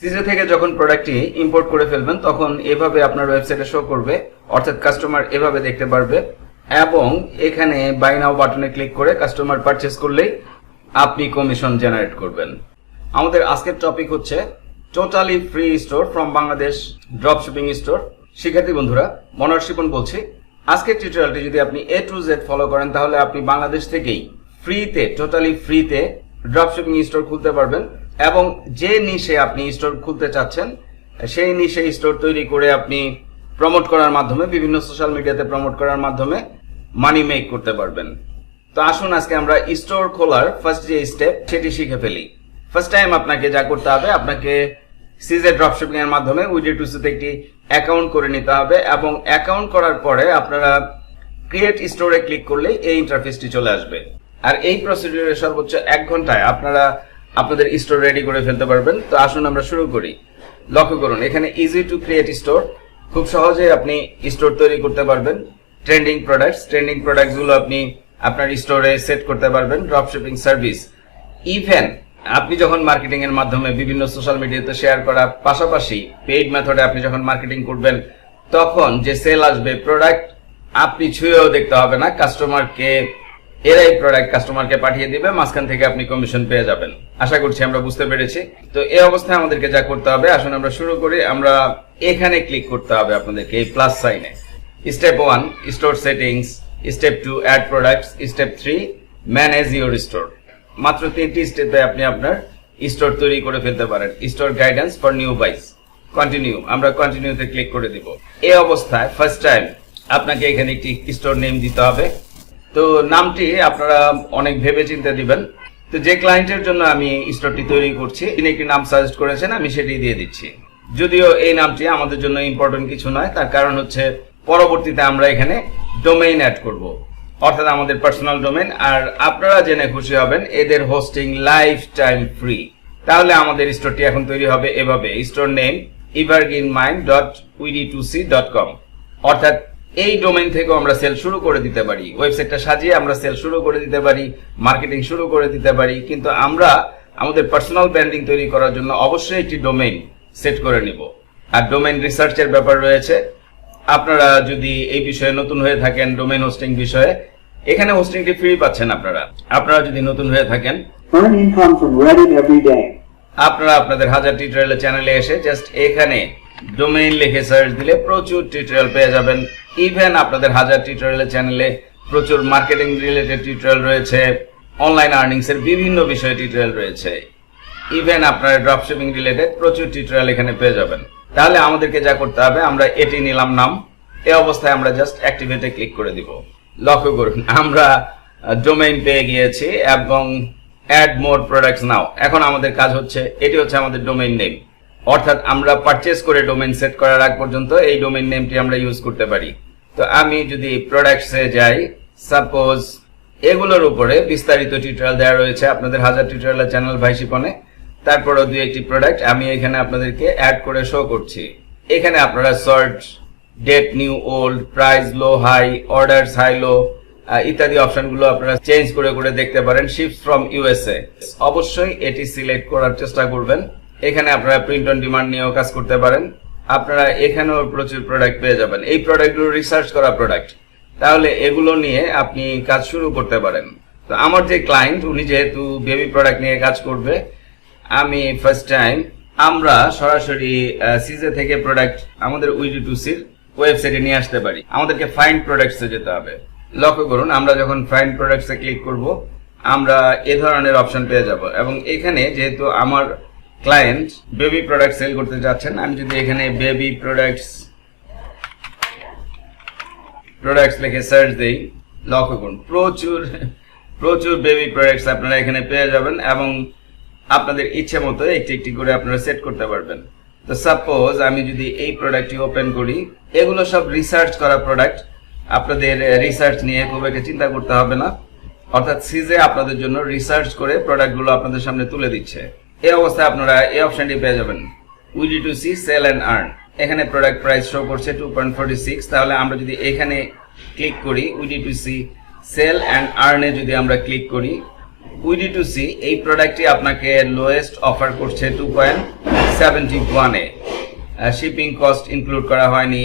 সিজে থেকে যখন প্রোডাক্টটি ইম্পোর্ট করে ফেলবেন, তখন এভাবে আপনার ওয়েবসাইটে শো করবে। অর্থাৎ কাস্টমার এভাবে দেখতে পারবে। এবং এখানে বাই নাও বাটনে ক্লিক করে কাস্টমার পারচেস করলেই আপনি কমিশন জেনারেট করবেন। আমাদের আজকের টপিক হচ্ছে totally free store from Bangladesh drop shipping store শিক্ষার্থী বন্ধুরা, মনোহর শিপন বলছি, আজকের টিউটোরিয়ালটি যদি আপনি এ টু জেড ফলো করেন, তাহলে আপনি বাংলাদেশ থেকেই ফ্রিতে টোটালি ফ্রিতে ড্রপ শিপিং স্টোর খুলতে পারবেন। এবং যে নিশে আপনি স্টোর খুলতে চাচ্ছেন, সেই নিশে স্টোর তৈরি করে আপনি প্রমোট করার মাধ্যমে, বিভিন্ন সোশ্যাল মিডিয়াতে প্রমোট করার মাধ্যমে মানি মেক করতে পারবেন। তো আসুন আজকে আমরা স্টোর খোলার ফার্স্ট যে স্টেপ সেটি শিখে ফেলি। ফার্স্ট টাইম আপনাকে যা করতে হবে, আপনাকে সিজে ড্রপশিপিং এর মাধ্যমে উইডি টুসিতে একটি অ্যাকাউন্ট করে নিতে হবে এবং অ্যাকাউন্ট করার পরে আপনারা ক্রিয়েট স্টোরে ক্লিক করলেই এই ইন্টারফেসটি চলে আসবে। আর এই প্রসিডিউরে সর্বোচ্চ এক ঘন্টায় আপনারা আপনাদের স্টোর রেডি করে ফেলতে পারবেন। তো আসুন আমরা শুরু করি। লক্ষ্য করুন, এখানে ইজি টু ক্রিয়েট স্টোর খুব সহজে আপনি স্টোর তৈরি করতে পারবেন। ট্রেন্ডিং প্রোডাক্টস ট্রেন্ডিং প্রোডাক্টসগুলো আপনি আপনার স্টোরে সেট করতে পারবেন। ড্রপ শিপিং সার্ভিস ইভেন আপনি যখন মার্কেটিং এর মাধ্যমে বিভিন্ন সোশ্যাল মিডিয়াতে শেয়ার করা, পাশাপাশি পেইড মেথডে আপনি যখন মার্কেটিং করবেন, তখন যে সেল আসবে প্রোডাক্ট আপনি ছুঁয়েও দেখতে হবে না। কাস্টমারকে এরাই প্রোডাক্ট কাস্টমারকে পাঠিয়ে দিবে, মাঝখান থেকে আপনি কমিশন পেয়ে যাবেন। আশা করছি আমরা বুঝতে পেরেছি। তো এই অবস্থায় আমাদেরকে যা করতে হবে, আসুন আমরা শুরু করি। আমরা এখানে ক্লিক করতে হবে আপনাদেরকে এই প্লাস সাইনে step one store settings step two add products step three manage your store মাত্র তিনটি স্টেপে আপনি আপনার স্টোর তৈরি করে ফেলতে পারেন। Store guidance for newbies continue আমরা কন্টিনিউতে ক্লিক করে দিব। এই অবস্থায় ফার্স্ট টাইম আপনাকে এখানে একটি স্টোর নেম দিতে হবে। তো নামটি আপনারা অনেক ভেবে চিন্তে দিবেন। তো যে ক্লায়েন্টের জন্য আমি স্টোরটি তৈরি করছি, তিনি একটি নাম সাজেস্ট করেছেন, আমি সেটি দিয়ে দিচ্ছি। যদিও এই নামটি আমাদের জন্য ইম্পর্টেন্ট কিছু নয়, তার কারণ হচ্ছে পরবর্তীতে আমরা এখানে ডোমেইন অ্যাড করব। অর্থাৎ আমাদের পার্সোনাল ডোমেন আর আপনারা জেনে খুশি হবেন, এদের হোস্টিং লাইফ টাইম ফ্রি তাহলে আমাদের স্টোরটি এখন তৈরি হবে এভাবে store name evergreen mind dot widi to C dot com অর্থাৎ এই ডোমেইন থেকেও আমরা সেল শুরু করে দিতে পারি। ওয়েবসাইটটা সাজিয়ে আমরা সেল শুরু করে দিতে পারি মার্কেটিং শুরু করে দিতে পারি। কিন্তু আমরা আমাদের পার্সোনাল ব্র্যান্ডিং তৈরি করার জন্য অবশ্যই একটি ডোমেইন সেট করে নিব। আর ডোমেইন রিসার্চের ব্যাপার রয়েছে। আপনারা যদি এই বিষয়ে নতুন হয়ে থাকেন ডোমেইন হোস্টিং বিষয়ে এখানে হোস্টিংটি ফ্রি পাচ্ছেন আপনারা। আপনারা যদি নতুন হয়ে থাকেন. আপনারা আপনাদের হাজার টিউটোরিয়াল চ্যানেলে এসে জাস্ট এখানে ডোমেইন লিখে সার্চ দিলে প্রচুর টিউটোরিয়াল পেয়ে যাবেন। ইভেন আপনাদের হাজার টিউটোরিয়াল চ্যানেলে প্রচুর মার্কেটিং রিলেটেড টিউটোরিয়াল রয়েছে। অনলাইন আর্নিংস এর বিভিন্ন বিষয়ে টিউটোরিয়াল রয়েছে। ইভেন আপনার ড্রপশিপিং রিলেটেড প্রচুর টিউটোরিয়াল এখানে পেয়ে যাবেন। তাহলে আমাদেরকে যা করতে হবে, আমরা এটি নিলাম নাম। এই অবস্থায় আমরা জাস্ট অ্যাক্টিভেটে ক্লিক করে দিব। লক্ষ্য করুন, আমরা ডোমেইন পেয়ে গিয়েছি এবং অ্যাড মোর প্রোডাক্টস নাও এখন আমাদের কাজ হচ্ছে, এটি হচ্ছে আমাদের ডোমেইন নেম অর্থাৎ আমরা পারচেস করে ডোমেন সেট করার আগ পর্যন্ত এই ডোমেইন নেমটি আমরা ইউজ করতে পারি। তো আমি যদি প্রোডাক্টসে যাই সাপোজ এগুলোর উপরে বিস্তারিত টিউটোরিয়াল দেওয়া রয়েছে আপনাদের হাজার টিউটোরিয়াল চ্যানেল ভাইসিপনে তারপরেও দুই একটি প্রোডাক্ট আমি এখানে আপনাদেরকে অ্যাড করে শো করছি। এখানে আপনারা search date new old price low high orders high low ইত্যাদি অপশনগুলো আপনারা চেঞ্জ করে করে দেখতে পারেন। শিপস ফ্রম ইউএসএ অবশ্যই এটি সিলেক্ট করার চেষ্টা করবেন। এখানে আপনারা প্রিন্ট অন ডিমান্ড নিয়েও কাজ করতে পারেন। আপনারা এখানেও প্রচুর প্রোডাক্ট পেয়ে যাবেন। এই প্রোডাক্টগুলো রিসার্চ করা প্রোডাক্ট তাহলে এগুলো নিয়ে আপনি কাজ শুরু করতে পারেন। তো আমার যে ক্লায়েন্ট উনি যেহেতু বেবি প্রোডাক্ট নিয়ে কাজ করবে, আমি ফার্স্ট টাইম আমরা সরাসরি সিজে থেকে প্রোডাক্ট আমাদের উইডি টু সির ওয়েবসাইটে নিয়ে আসতে পারি। আমাদেরকে ফাইন্ড প্রোডাক্টসে যেতে হবে। লক্ষ্য করুন, আমরা যখন ফাইন্ড প্রোডাক্টসে ক্লিক করব, আমরা এ ধরনের অপশন পেয়ে যাব। এবং এখানে যেহেতু আমার ক্লায়েন্ট বেবি প্রোডাক্ট সেল করতে যাচ্ছেন, আমি যদি এখানে বেবি প্রোডাক্টস প্রোডাক্টস লিখে সার্চ দেই, লক্ষ্য করুন, প্রচুর প্রচুর বেবি প্রোডাক্টস আপনারা এখানে পেয়ে যাবেন এবং আপনাদের ইচ্ছে মতো একটি একটি করে আপনারা সেট করতে পারবেন। তো সাপোজ আমি যদি এই প্রোডাক্টটি ওপেন করি, এগুলো সব রিসার্চ করা প্রোডাক্ট আপনাদের রিসার্চ নিয়ে খুব একটা চিন্তা করতে হবে না। অর্থাৎ সিজে আপনাদের জন্য রিসার্চ করে প্রোডাক্টগুলো আপনাদের সামনে তুলে দিচ্ছে। এই অবস্থায় আপনারা এই অপশনটি পেয়ে যাবেন। Widi to C sell and earn এখানে প্রোডাক্ট প্রাইস শো করছে টু পয়েন্ট সিক্স তাহলে আমরা যদি এখানে ক্লিক করি widi to C sell and আর্নে যদি আমরা ক্লিক করি উইডি টু সি এই প্রোডাক্টটি আপনাকে লোয়েস্ট অফার করছে টু পয়েন্ট সেভেন্টি ওয়ানে শিপিং কস্ট ইনক্লুড করা হয়নি।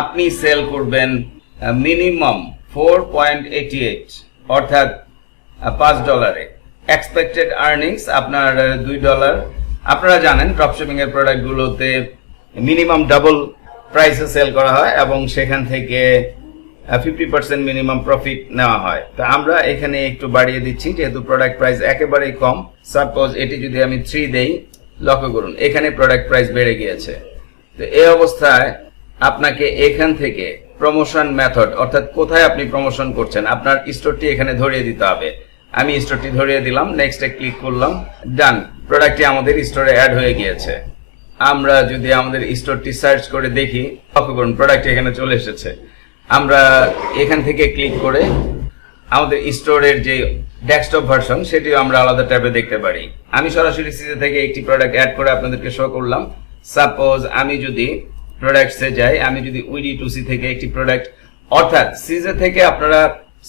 আপনি সেল করবেন minimum four point eighty eight অর্থাৎ পাঁচ ডলারে এক্সপেক্টেড আর্নিংস আপনার দুই ডলার আপনারা জানেন ড্রপশিপিং এর প্রোডাক্টগুলোতে মিনিমাম ডাবল প্রাইসে সেল করা হয় এবং সেখান থেকে ফিফটি পার্সেন্ট মিনিমাম প্রফিট নেওয়া হয়। তো আমরা এখানে একটু বাড়িয়ে দিচ্ছি, যেহেতু প্রোডাক্ট প্রাইস একেবারেই কম। সাপোজ এটি যদি আমি থ্রি দেই, লক্ষ্য করুন, এখানে প্রোডাক্ট প্রাইস বেড়ে গিয়েছে। তো এই অবস্থায় আপনাকে এখান থেকে প্রমোশন মেথড অর্থাৎ কোথায় আপনি প্রমোশন করছেন, আপনার স্টোরটি এখানে ধরিয়ে দিতে হবে। আমি স্টোরটি ধরিয়ে দিলাম নেক্সটে ক্লিক করলাম ডান প্রোডাক্টটি আমাদের স্টোরে অ্যাড হয়ে গিয়েছে। আমরা যদি আমাদের স্টোরটি সার্চ করে দেখি লক্ষ্য করুন প্রোডাক্ট এখানে চলে এসেছে। আমরা এখান থেকে ক্লিক করে আমাদের স্টোরের যে ডেস্কটপ ভার্সন সেটিও আমরা আলাদা ট্যাবে দেখতে পারি। আমি সরাসরি সিজে থেকে একটি প্রোডাক্ট অ্যাড করে আপনাদেরকে শো করলাম। সাপোজ আমি যদি প্রোডাক্টসে যাই, আমি যদি উইডি টু সি থেকে একটি প্রোডাক্ট অর্থাৎ সিজে থেকে আপনারা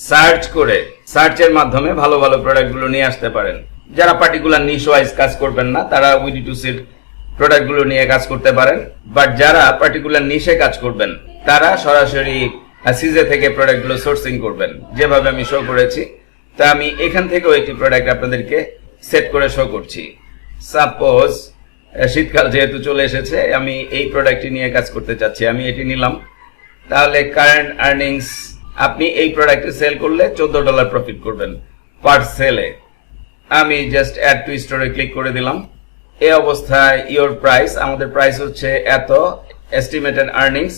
সার্চ করে সার্চের মাধ্যমে ভালো ভালো প্রোডাক্টগুলো নিয়ে আসতে পারেন। যারা পার্টিকুলার নিশ ওয়াইজ কাজ করবেন না, তারা উইডি টু সির প্রোডাক্টগুলো নিয়ে কাজ করতে পারেন। বাট যারা পার্টিকুলার নিশে কাজ করবেন, তারা সরাসরি সিজে থেকে প্রোডাক্টগুলো সোর্সিং করবেন। যেভাবে আমি শো করেছি, তা আমি এখান থেকেও একটি প্রোডাক্ট আপনাদেরকে সেট করে শো করছি। সাপোজ শীতকাল যেহেতু চলে এসেছে, আমি এই প্রোডাক্টটি নিয়ে কাজ করতে চাচ্ছি, আমি এটি নিলাম। তাহলে কারেন্ট আর্নিংস আপনি এই প্রোডাক্টে সেল করলে চোদ্দ ডলার প্রফিট করবেন পার সেলে আমি জাস্ট অ্যাড টু স্টোরে ক্লিক করে দিলাম। এই অবস্থায় ইওর প্রাইস আমাদের প্রাইস হচ্ছে এত এস্টিমেটেড আর্নিংস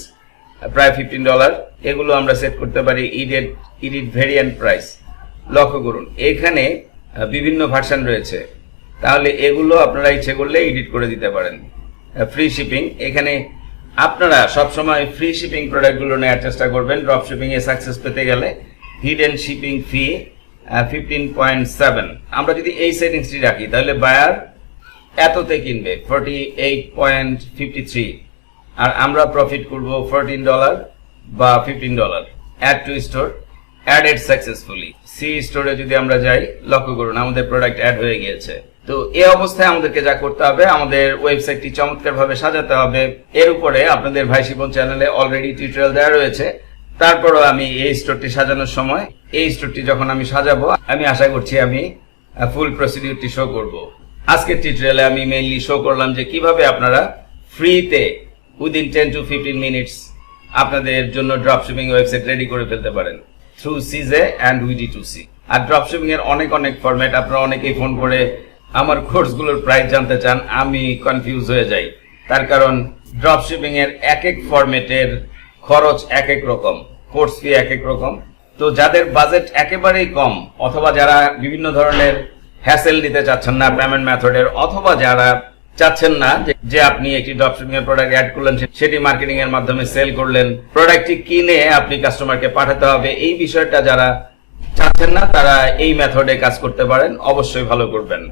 প্রায় ফিফটিন ডলার এগুলো আমরা সেট করতে পারি ইডিট ইডিট ভেরিয়েন্ট প্রাইস লক্ষ্য করুন, এখানে বিভিন্ন ভার্সন রয়েছে। তাহলে এগুলো আপনারা ইচ্ছে করলে এডিট করে দিতে পারেন। ফ্রি শিপিং এখানে আপনারা সবসময় ফ্রি শিপিং প্রোডাক্টগুলো নেওয়ার চেষ্টা করবেন। ড্রপ শিপিং এ সাকসেস পেতে গেলে hidden shipping fee fifteen point seven আমরা যদি এই সেটিংসটি রাখি, তাহলে বায়ার এততে কিনবে? Forty eight point fifty three আর আমরা প্রফিট করব ফোরটিন ডলার বা fifteen dollar add to store added successfully see স্টোরে যদি আমরা যাই, লক্ষ্য করুন, আমাদের প্রোডাক্ট অ্যাড হয়ে গিয়েছে। তো এই অবস্থায় আমাদেরকে যা করতে হবে, আমাদের ওয়েবসাইটটি চমৎকার ভাবে সাজাতে হবে। এর উপরে আপনাদের ভাই শিবন চ্যানেলে অলরেডি টিউটোরিয়াল দেওয়া রয়েছে। তারপরও আমি এই স্টোরটি সাজানোর সময়, এই স্টোরটি যখন আমি সাজাবো, আমি আশা করছি আমি ফুল প্রসিডিউরটি শো করব। আজকের টিউটোরিয়ালে আমি মেইনলি শো করলাম যে কীভাবে আপনারা ফ্রিতে within ten to fifteen minutes আপনাদের জন্য ড্রপশিপিং ওয়েবসাইট রেডি করে ফেলতে পারেন। Through CJ and widi to C R dropshipping এর অনেক অনেক ফরম্যাট আপনারা অনেকেই ফোন করে আমার কোর্সগুলোর প্রাইস জানতে চান, আমি কনফিউজ হয়ে যাই। তার কারণ ড্রপশিপিং এর এক এক ফরম্যাটের খরচ এক এক রকম কোর্স ফি এক এক রকম। তো যাদের বাজেট একেবারেই কম, অথবা যারা বিভিন্ন ধরনের হ্যাসেল নিতে চাচ্ছেন না পেমেন্ট মেথডের অথবা যারা চাচ্ছেন না যে- আপনি একটি ড্রপশিপিং এর প্রোডাক্ট অ্যাড করলেন সেটি মার্কেটিং এর মাধ্যমে সেল করলেন প্রোডাক্টটি কিনে আপনি কাস্টমারকে পাঠাতে হবে। এই বিষয়টা যারা চাচ্ছেন না, তারা এই মেথডে কাজ করতে পারেন, অবশ্যই ভালো করবেন।